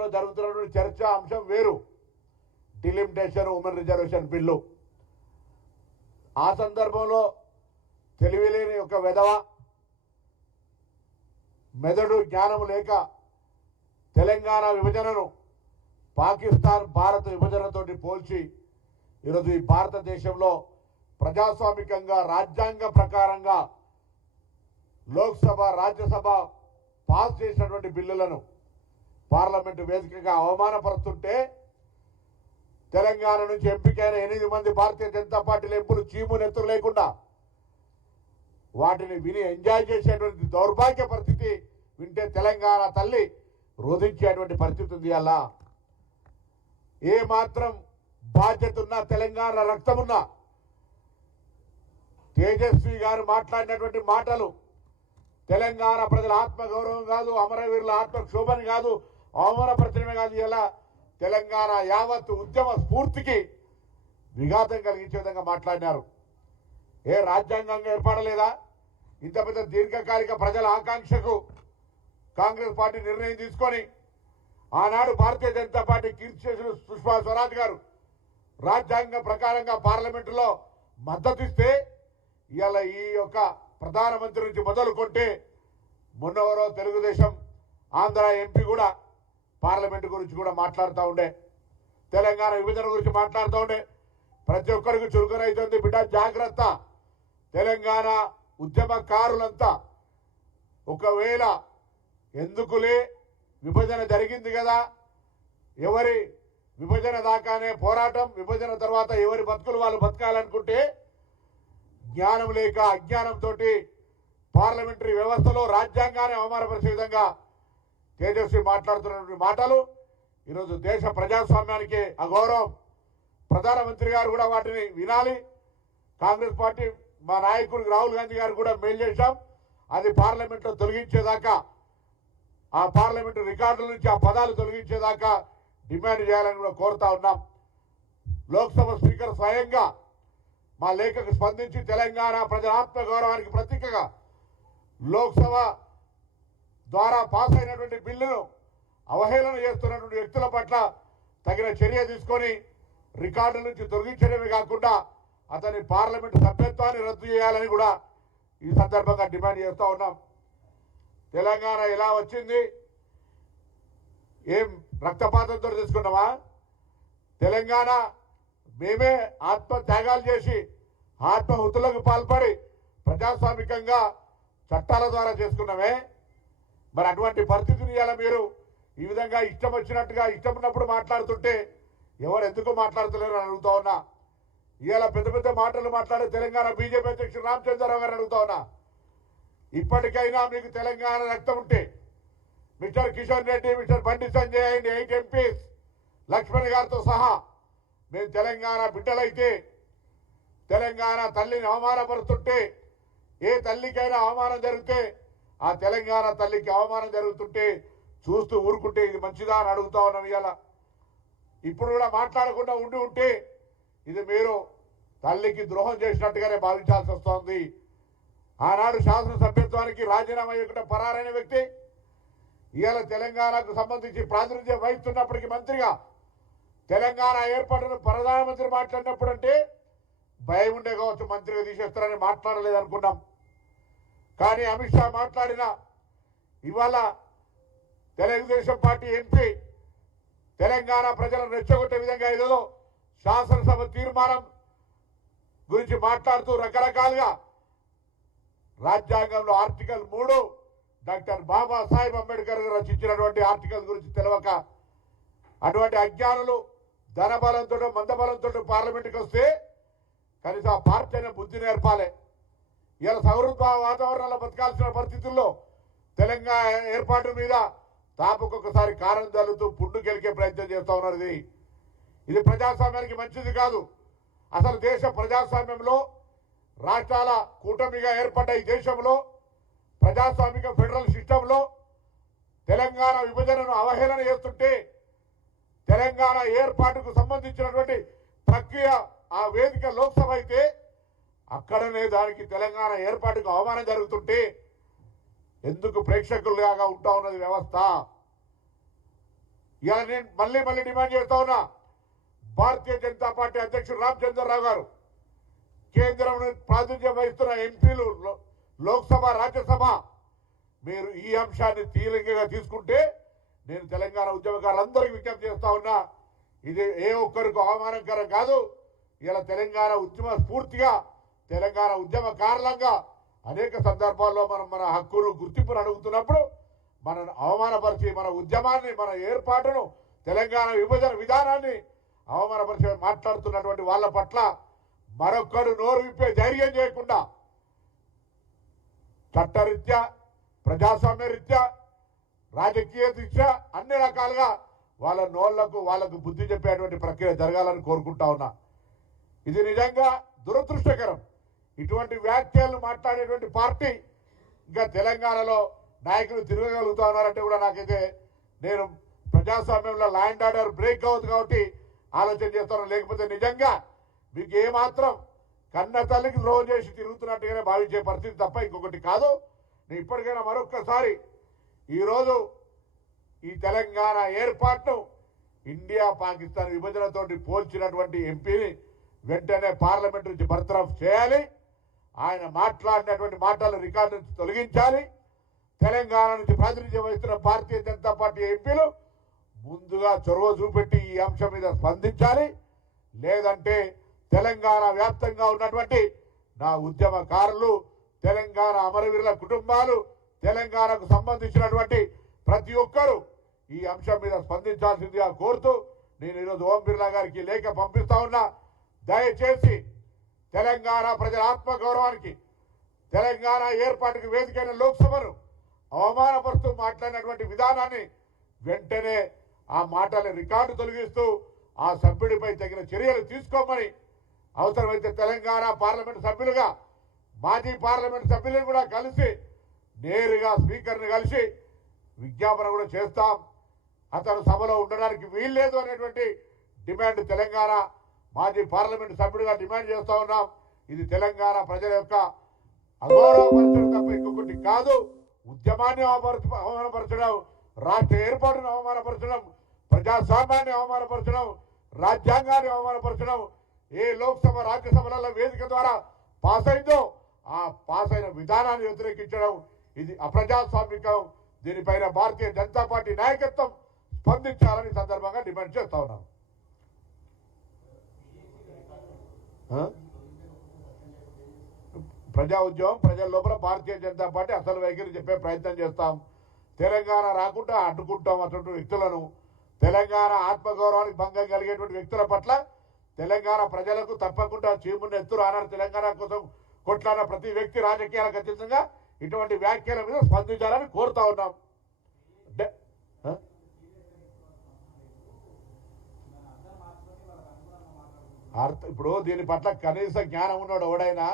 పార్లమెంటులో జరుగుతున్నటువంటి చర్చ అంశం వేరు, డిలిమిటేషన్ ఉమెన్ రిజర్వేషన్ బిల్లు. ఆ సందర్భంలో తెలివిలేని ఒక వెధవ, మెదడు జ్ఞానం లేక తెలంగాణ విభజనను పాకిస్తాన్ భారత విభజనతోటి పోల్చి ఈరోజు ఈ భారతదేశంలో ప్రజాస్వామికంగా రాజ్యాంగ ప్రకారంగా లోక్సభ రాజ్యసభ పాస్ చేసినటువంటి బిల్లులను పార్లమెంటు వేదికగా అవమానపరుస్తుంటే తెలంగాణ నుంచి ఎంపికైన 8 మంది భారతీయ జనతా పార్టీల ఎంపులు చీము నెత్తురు లేకుండా వాటిని విని ఎంజాయ్ చేసేటువంటి దౌర్భాగ్య పరిస్థితి వింటే తెలంగాణ తల్లి రోధించేటువంటి పరిస్థితి ఉంది. అలా ఏ మాత్రం బాధ్యత ఉన్నా, తెలంగాణ రక్తమున్నా తేజస్వి గారు మాట్లాడినటువంటి మాటలు తెలంగాణ ప్రజల ఆత్మగౌరవం కాదు, అమరవీరుల ఆత్మక్షోభని కాదు, అవమానపరచడమే కాదు, ఇలా తెలంగాణ యావత్ ఉద్యమ స్ఫూర్తికి విఘాతం కలిగించే విధంగా మాట్లాడినారు. ఏ రాజ్యాంగంగా ఏర్పడలేదా? ఇంత పెద్ద దీర్ఘకాలిక ప్రజల ఆకాంక్షకు కాంగ్రెస్ పార్టీ నిర్ణయం తీసుకొని ఆనాడు భారతీయ జనతా పార్టీ కీర్తిశేషులు సుష్మా స్వరాజ్ గారు రాజ్యాంగ ప్రకారంగా పార్లమెంటులో మద్దతు ఇస్తే ఇవాళ ఈ యొక్క ప్రధానమంత్రి నుంచి మొదలుకొంటే మొన్నవరో తెలుగుదేశం ఆంధ్ర ఎంపీ కూడా పార్లమెంటు గురించి కూడా మాట్లాడుతూ ఉండే, తెలంగాణ విభజన గురించి మాట్లాడుతూ ఉండే. ప్రతి ఒక్కరికి చురుకునైతుంది. బిడ్డ జాగ్రత్త, తెలంగాణ ఉద్యమకారులంతా ఒకవేళ ఎందుకులే విభజన జరిగింది కదా, ఎవరి విభజన దాకానే పోరాటం, విభజన తర్వాత ఎవరి బతుకులు వాళ్ళు బతకాలనుకుంటే జ్ఞానం లేక అజ్ఞానంతో పార్లమెంటరీ వ్యవస్థలో రాజ్యాంగాన్ని అవమానపరిచే విధంగా తేజస్వి మాట్లాడుతున్నటువంటి మాటలు ఈరోజు దేశ ప్రజాస్వామ్యానికి అగౌరవం. ప్రధానమంత్రి గారు కూడా వాటిని వినాలి. కాంగ్రెస్ పార్టీ మా నాయకుడు రాహుల్ గాంధీ గారు కూడా మెయిల్ చేశాం. అది పార్లమెంట్లో తొలగించేదాకా, ఆ పార్లమెంటు రికార్డుల నుంచి ఆ పదాలు తొలగించేదాకా డిమాండ్ చేయాలని కూడా కోరుతా ఉన్నాం. లోక్సభ స్పీకర్ స్వయంగా మా లేఖకు స్పందించి తెలంగాణ ప్రజల ఆత్మగౌరవానికి ప్రతీకగా లోక్సభ ద్వారా పాస్ అయినటువంటి బిల్లును అవహేళన చేస్తున్నటువంటి వ్యక్తుల పట్ల తగిన చర్య తీసుకొని రికార్డుల నుంచి తొలగించడమే కాకుండా అతని పార్లమెంటు సభ్యత్వాన్ని రద్దు చేయాలని కూడా ఈ సందర్భంగా డిమాండ్ చేస్తూ ఉన్నాం. తెలంగాణ ఎలా వచ్చింది? ఏం రక్తపాతంతో తీసుకున్నామా? తెలంగాణ మేమే ఆత్మత్యాగాలు చేసి ఆత్మహుతులకు పాల్పడి ప్రజాస్వామికంగా చట్టాల ద్వారా చేసుకున్నామే. మరి అటువంటి పరిస్థితిని ఇవాళ మీరు ఈ విధంగా ఇష్టం వచ్చినట్టుగా ఇష్టం ఉన్నప్పుడు మాట్లాడుతుంటే ఎవరు ఎందుకు మాట్లాడుతున్నారు అని అడుగుతా ఉన్నా. ఇవాళ పెద్ద పెద్ద మాటలు మాట్లాడే తెలంగాణ బీజేపీ అధ్యక్షుడు రామచంద్రరావు గారిని అడుగుతా ఉన్నా. ఇప్పటికైనా మీకు తెలంగాణ రక్తం ఉంటే mister Kishan Reddy, mister Bandi Sanjay and 8 MPs Laxman గారితో సహా మేము తెలంగాణ బిడ్డలైతే తెలంగాణ తల్లిని అవమానపరుస్తుంటే, ఏ తల్లికైనా అవమానం జరిగితే ఆ తెలంగాణ తల్లికి అవమానం జరుగుతుంటే చూస్తూ ఊరుకుంటే ఇది మంచిదా అని అడుగుతా ఉన్నాం. ఇవాళ ఇప్పుడు కూడా మాట్లాడకుండా ఉంటే ఇది మీరు తల్లికి ద్రోహం చేసినట్టుగానే భావించాల్సి వస్తోంది. ఆనాడు శాసనసభ్యత్వానికి రాజీనామా చేయకుండా పరారైన వ్యక్తి ఇవాళ తెలంగాణకు సంబంధించి ప్రాతినిధ్యం వహిస్తున్నప్పటికీ మంత్రిగా తెలంగాణ ఏర్పాటును ప్రధానమంత్రి మాట్లాడినప్పుడు అంటే భయం ఉండే కావచ్చు, మంత్రిగా తీసేస్తారని మాట్లాడలేదనుకున్నాం. కానీ అమిత్ షా మాట్లాడిన ఇవాళ తెలుగుదేశం పార్టీ ఎంపీ తెలంగాణ ప్రజలను రెచ్చగొట్టే విధంగా ఏదో శాసనసభ తీర్మానం గురించి మాట్లాడుతూ రకరకాలుగా రాజ్యాంగంలో ఆర్టికల్ 3 డాక్టర్ బాబాసాహెబ్ అంబేద్కర్ గారు రచించినటువంటి ఆర్టికల్ గురించి తెలవక అటువంటి అజ్ఞానులు ధనబలంతో మందబలంతో పార్లమెంట్కి వస్తే కనీసం ఆ పార్టీ అయినా బుద్ధి నేర్పాలి. ఇలా సౌహృద వాతావరణంలో బతకాల్సిన పరిస్థితుల్లో తెలంగాణ ఏర్పాటు మీద తాపకొకసారి కారం జల్లుతూ పుండు గెలికే ప్రయత్నం చేస్తూ ఉన్నారు. ఇది ప్రజాస్వామ్యానికి మంచిది కాదు. అసలు దేశ ప్రజాస్వామ్యంలో రాష్ట్రాల కూటమిగా ఏర్పడ్డ ఈ దేశంలో ప్రజాస్వామిక ఫెడరల్ సిస్టంలో తెలంగాణ విభజనను అవహేళన చేస్తుంటే తెలంగాణ ఏర్పాటుకు సంబంధించినటువంటి ప్రక్రియ ఆ వేదిక లోక్సభ అయితే అక్కడనే దానికి తెలంగాణ ఏర్పాటుకు అవమానం జరుగుతుంటే ఎందుకు ప్రేక్షకులుగా ఉంటా ఉన్నది వ్యవస్థ? ఇవాళ నేను మళ్ళీ డిమాండ్ చేస్తా ఉన్నా, భారతీయ జనతా పార్టీ అధ్యక్షుడు రామచంద్రరావు గారు, కేంద్రంలో ప్రాతినిధ్యం వహిస్తున్న ఎంపీలు, లోక్సభ రాజ్యసభ, మీరు ఈ అంశాన్ని తీవ్రంగా తీసుకుంటే నేను తెలంగాణ ఉద్యమకారులందరికీ విజ్ఞప్తి చేస్తా ఉన్నా, ఇది ఏ ఒక్కరికి అవమానకరం కాదు. ఇలా తెలంగాణ ఉద్యమ స్ఫూర్తిగా, తెలంగాణ ఉద్యమకారులంగా అనేక సందర్భాల్లో మనం మన హక్కును గుర్తింపును అడుగుతున్నప్పుడు మనను అవమానపరిచి, మన ఉద్యమాన్ని, మన ఏర్పాటును, తెలంగాణ విభజన విధానాన్ని అవమానపరిచి మాట్లాడుతున్నటువంటి వాళ్ళ పట్ల మరొక్కడు నోరు విప్పే ధైర్యం చేయకుండా చట్టరీత్యా, ప్రజాస్వామ్య రీత్యా, రాజకీయ రీత్యా అన్ని రకాలుగా వాళ్ళ వాళ్ళకు బుద్ధి చెప్పేటువంటి ప్రక్రియ జరగాలని కోరుకుంటా ఉన్నా. ఇది నిజంగా దురదృష్టకరం. ఇటువంటి వ్యాఖ్యలను మాట్లాడేటువంటి పార్టీ ఇంకా తెలంగాణలో నాయకులు తిరగగలుగుతా ఉన్నారంటే కూడా నాకైతే, నేను ప్రజాస్వామ్యంలో లా అండ్ ఆర్డర్ బ్రేక్ అవుతుంది కాబట్టి ఆలోచన చేస్తాను. లేకపోతే నిజంగా మీకు ఏమాత్రం కన్న తల్లికి ద్రోహం చేసి తిరుగుతున్నట్టుగానే భావించే పరిస్థితి తప్ప ఇంకొకటి కాదు. నేను ఇప్పటికైనా మరొక్కసారి ఈరోజు ఈ తెలంగాణ ఏర్పాటును ఇండియా పాకిస్తాన్ విభజనతోటి పోల్చినటువంటి ఎంపీని వెంటనే పార్లమెంట్ నుంచి బర్తరఫ్ చేయాలి. ఆయన మాట్లాడినటువంటి మాటలు రికార్డు నుంచి తొలగించాలి. తెలంగాణ నుంచి ప్రాతినిధ్యం వహిస్తున్న భారతీయ జనతా పార్టీ ఎంపీలు ముందుగా చొరవ చూపెట్టి ఈ అంశం మీద స్పందించాలి. లేదంటే తెలంగాణ వ్యాప్తంగా ఉన్నటువంటి నా ఉద్యమకారులు, తెలంగాణ అమరవీరుల కుటుంబాలు, తెలంగాణకు సంబంధించినటువంటి ప్రతి ఒక్కరూ ఈ అంశం మీద స్పందించాల్సిందిగా కోరుతూ నేను ఈరోజు ఓం బిర్లా గారికి లేఖ పంపిస్తా ఉన్నా. దయచేసి తెలంగాణ ప్రజల ఆత్మగౌరవానికి, తెలంగాణ ఏర్పాటుకు వేదికైన లోక్సభను అవమానపరుస్తూ మాట్లాడినటువంటి విధానాన్ని వెంటనే ఆ మాటల రికార్డు తొలగిస్తూ ఆ సభ్యుడిపై తగిన చర్యలు తీసుకోమని, అవసరమైతే తెలంగాణ పార్లమెంటు సభ్యులుగా మాజీ పార్లమెంటు సభ్యులను కూడా కలిసి నేరుగా స్పీకర్ని కలిసి విజ్ఞాపన కూడా చేస్తాం. అతను సభలో ఉండడానికి వీల్లేదు అనేటువంటి డిమాండ్ తెలంగాణ మాజీ పార్లమెంటు సభ్యుడిగా డిమాండ్ చేస్తా ఉన్నాం. ఇది తెలంగాణ ప్రజల యొక్క అగౌరవపరచడం తప్ప ఇంకొకటి కాదు. ఉద్యమాన్ని అవమానపరచడం, రాష్ట్ర ఏర్పాటును అవమానపరచడం, ప్రజాస్వామ్యాన్ని అవమానపరచడం, రాజ్యాంగాన్ని అవమానపరచడం, ఏ లోక్సభ రాజ్యసభలలో వేదిక ద్వారా పాస్ అయిందో ఆ పాస్ అయిన విధానాన్ని వ్యతిరేకించడం ఇది అప్రజాస్వామికం. దీనిపైన భారతీయ జనతా పార్టీ నాయకత్వం స్పందించాలని సందర్భంగా డిమాండ్ చేస్తా ఉన్నాం. ప్రజా ఉద్యమం ప్రజల లోపల భారతీయ జనతా పార్టీ అసలు వైఖరి చెప్పే ప్రయత్నం చేస్తాం. తెలంగాణ రాకుండా అడ్డుకుంటాం అటువంటి వ్యక్తులను. తెలంగాణ ఆత్మగౌరవానికి భంగం కలిగేటువంటి వ్యక్తుల పట్ల తెలంగాణ ప్రజలకు తప్పకుండా చీమున్న ఎత్తురు ఆనాడు తెలంగాణ కోసం కొట్లాడిన ప్రతి వ్యక్తి రాజకీయాలకు అతీతంగా ఇటువంటి వ్యాఖ్యల మీద స్పందించాలని కోరుతా ఉన్నాం. ఇప్పుడు దీని పట్ల కనీస జ్ఞానం ఉన్నాడు ఎవడైనా,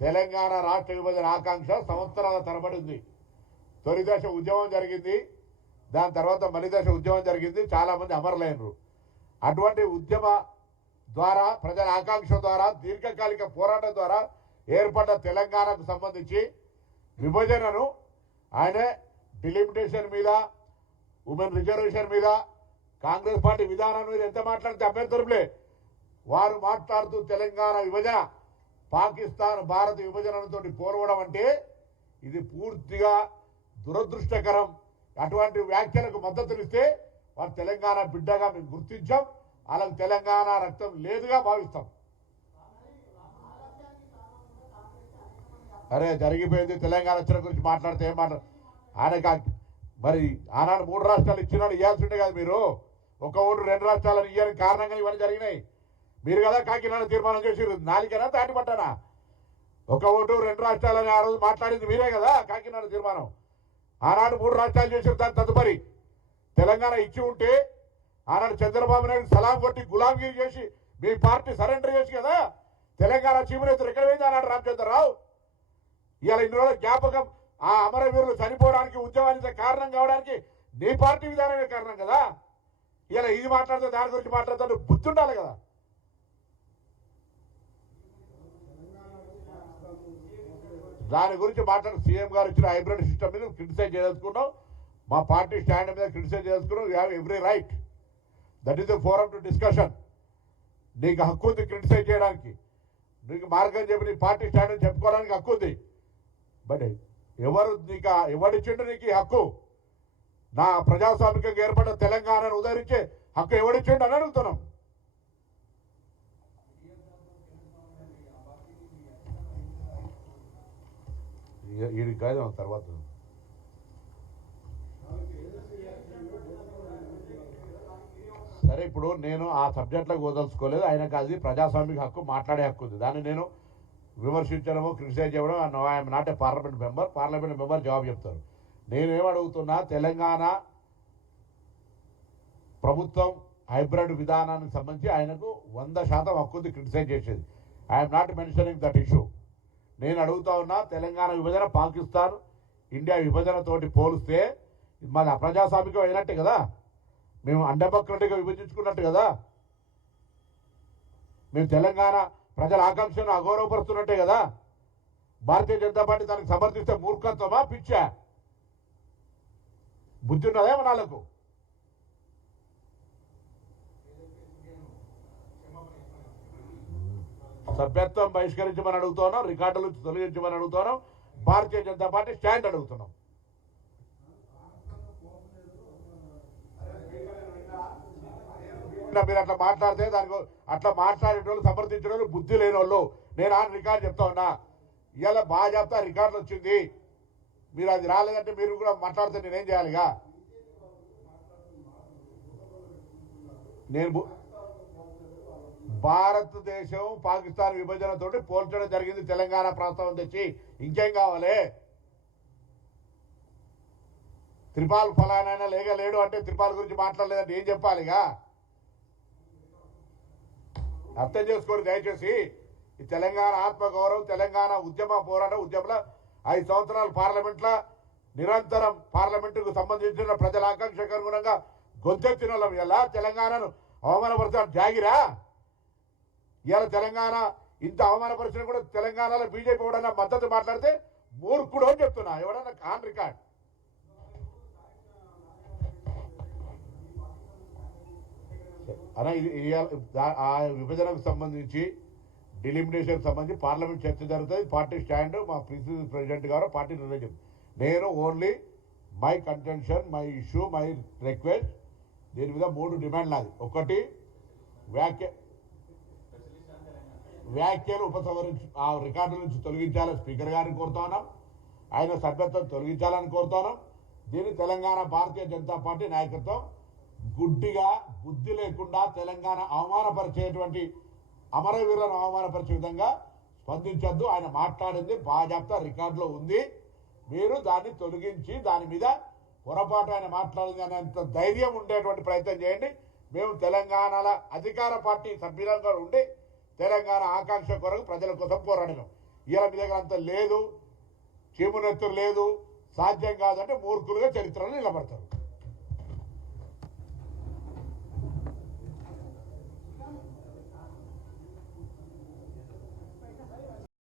తెలంగాణ రాష్ట్ర విభజన ఆకాంక్ష సంవత్సరాల తరబడి ఉంది. తొలి దశ ఉద్యమం జరిగింది, దాని తర్వాత మలి దశ ఉద్యమం జరిగింది, చాలామంది అమరులైనరు. అటువంటి ఉద్యమ ద్వారా, ప్రజల ఆకాంక్ష ద్వారా, దీర్ఘకాలిక పోరాటం ద్వారా ఏర్పడ్డ తెలంగాణకు సంబంధించి విభజనను ఆయన డిలిమిటేషన్ మీద, ఉమెన్ రిజర్వేషన్ మీద, కాంగ్రెస్ పార్టీ విధానం మీద ఎంత మాట్లాడితే అభ్యంతరంలే. వారు మాట్లాడుతూ తెలంగాణ విభజన పాకిస్తాన్ భారత విభజనతో పోరాడడం అంటే ఇది పూర్తిగా దురదృష్టకరం. అటువంటి వ్యాఖ్యలకు మద్దతునిస్తే వారు తెలంగాణ బిడ్డగా మేము గుర్తించాం, అలాగే తెలంగాణ రక్తం లేదుగా భావిస్తాం. అరే జరిగిపోయింది, తెలంగాణ వచ్చిన గురించి మాట్లాడితే ఏం మాట్లాడు ఆయన. మరి ఆనాడు 3 రాష్ట్రాలు ఇచ్చినాడు, ఇవ్వాల్సి ఉండే కదా. మీరు ఒక ఓటు 2 రాష్ట్రాలను ఇవ్వని కారణంగా ఇవన్నీ జరిగినాయి. మీరు కదా కాకినాడ తీర్మానం చేసి నాలుగైనా దాటిపట్టానా? ఒక ఓటు 2 రాష్ట్రాలని ఆ రోజు మాట్లాడింది మీరే కదా కాకినాడ తీర్మానం. ఆనాడు 3 రాష్ట్రాలు చేసిన దాని తదుపరి తెలంగాణ ఇచ్చి ఉంటే ఆనాడు చంద్రబాబు నాయుడు సలాం కొట్టి గులాంగిరి చేసి మీ పార్టీ సరెండర్ చేసి కదా తెలంగాణ చీమరేతులు ఎక్కడ పోయింది ఆనాడు రామచంద్రరావు. ఇవాళ ఇన్ని రోజుల జ్ఞాపకం, ఆ అమరవీరులు చనిపోవడానికి ఉద్యమానికి కారణం కావడానికి నీ పార్టీ విధానమే కారణం కదా. ఇలా ఇది మాట్లాడితే దాని గురించి మాట్లాడుతూ బుద్ధి ఉండాలి కదా. దాని గురించి మాట్లాడి సీఎం గారు ఇచ్చిన హైబ్రిడ్ సిస్టమ్ మీద క్రిటిసైజ్ చేయదలుచుకున్నాం. మా పార్టీ స్టాండ్ మీద క్రిటిసైజ్ చేసుకున్నాం. You have every right. That is the forum to discussion. నీకు హక్కు ఉంది క్రిటిసైజ్ చేయడానికి, నీకు మార్గం చెప్పి నీ పార్టీ స్టాండ్ చెప్పుకోవడానికి హక్కు ఉంది. బట్ ఎవడిచ్చిండు నీకు ఈ హక్కు? నా ప్రజాస్వామికంగా ఏర్పడిన తెలంగాణను ఉదరించే హక్కు ఎవడిచ్చిండు అని అడుగుతున్నాం. వీడికి కాదు తర్వాత. సరే, ఇప్పుడు నేను ఆ సబ్జెక్ట్లకు వదలుచుకోలేదు. ఆయనకు అది ప్రజాస్వామిక హక్కు, మాట్లాడే హక్కు ఉంది. దాన్ని నేను విమర్శించడము, క్రిటిసైజ్ చేయడం, I'm not a parliament member. Parliament member జవాబు చెప్తారు. నేనేమడుగుతున్నా, తెలంగాణ ప్రభుత్వం హైబ్రిడ్ విధానానికి సంబంధించి ఆయనకు 100% హక్కు ఉంది క్రిటిసైజ్ చేసేది. I'm not mentioning that issue. నేను అడుగుతా ఉన్నా, తెలంగాణ విభజన పాకిస్తాన్ ఇండియా విభజనతోటి పోలిస్తే మాది అప్రజాస్వామికం అయినట్టే కదా, మేము అన్డెమోక్రటిక్గా విభజించుకున్నట్టు కదా, మేము తెలంగాణ ప్రజల ఆకాంక్షను అగౌరవపరుస్తున్నట్టే కదా. భారతీయ జనతా పార్టీ దానికి సమర్థిస్తే మూర్ఖత్వమా, పిచ్చా? బుద్ధి ఉన్నదే మనాలకు? సభ్యత్వం బహిష్కరించమని అడుగుతున్నాం, రికార్డుల నుంచి తొలగించమని అడుగుతున్నాం, భారతీయ జనతా పార్టీ స్టాండ్ అడుగుతున్నాం. మీరు అట్లా మాట్లాడితే దానికి అట్లా మాట్లాడేటోళ్ళు, సమర్థించిన వాళ్ళు బుద్ధి లేని వాళ్ళు. నేను ఆ రికార్డు చెప్తా ఉన్నా, ఇలా బాగా చెప్తా, రికార్డులు వచ్చింది. మీరు అది రాలేదంటే మీరు కూడా మాట్లాడితే నేనేం చేయాలిగా? నేను భారతదేశం పాకిస్తాన్ విభజనతోటి పోల్చడం జరిగింది. తెలంగాణ ప్రస్తావన తెచ్చి ఇంకేం కావాలి? త్రిపాల్ ఫలానైనా లేడు అంటే త్రిపాల్ గురించి మాట్లాడలేదంటే ఏం చెప్పాలిగా? అర్థం చేసుకోండి దయచేసి. ఈ తెలంగాణ ఆత్మగౌరవం, తెలంగాణ ఉద్యమంలో 5 సంవత్సరాలు పార్లమెంట్లో నిరంతరం పార్లమెంటుకు సంబంధించిన ప్రజల ఆకాంక్షకు అనుగుణంగా గొంతెత్తిన వాళ్ళం. ఇలా తెలంగాణను అవమానపరచాలి జాగిరా? ఇవాళ తెలంగాణ ఇంత అవమానపరిచిన కూడా తెలంగాణలో బీజేపీ ఎవడన్నా మద్దతు మాట్లాడితే మూర్ఖుడు అని చెప్తున్నా. ఎవడన్నా ఆన్ రికార్డ్. అలా ఆ విభజనకు సంబంధించి, డిలిమిటేషన్ సంబంధించి పార్లమెంట్ చర్చ జరుగుతుంది. పార్టీ స్టాండ్ మా ప్రెసిడెంట్ గారు పార్టీ నిర్ణయం. నేను only my contention, my issue, my request, దీని మీద 3 డిమాండ్లు నాది. ఒకటి, వ్యాఖ్యలు ఉపసంహరించి ఆ రికార్డుల నుంచి తొలగించాలని స్పీకర్ గారిని కోరుతా ఉన్నాం. ఆయన సభ్యత్వం తొలగించాలని కోరుతా ఉన్నాం. దీన్ని తెలంగాణ భారతీయ జనతా పార్టీ నాయకత్వం గుడ్డిగా, బుద్ధి లేకుండా తెలంగాణ అవమానపరిచేటువంటి, అమరవీరులను అవమానపరిచే విధంగా స్పందించొద్దు. ఆయన మాట్లాడింది బాజాప్తా రికార్డులో ఉంది. మీరు దాన్ని తొలగించి దాని మీద పొరపాటు ఆయన మాట్లాడింది అనేంత ధైర్యం ఉండేటువంటి ప్రయత్నం చేయండి. మేము తెలంగాణల అధికార పార్టీ సభ్యులంగా ఉండి తెలంగాణ ఆకాంక్ష కొరకు ప్రజల కోసం పోరాడినాం. ఇలా మీ దగ్గర అంత లేదు, చీమునెత్తులు లేదు, సాధ్యం కాదంటే మూర్ఖులుగా చరిత్రలో నిలబడతారు.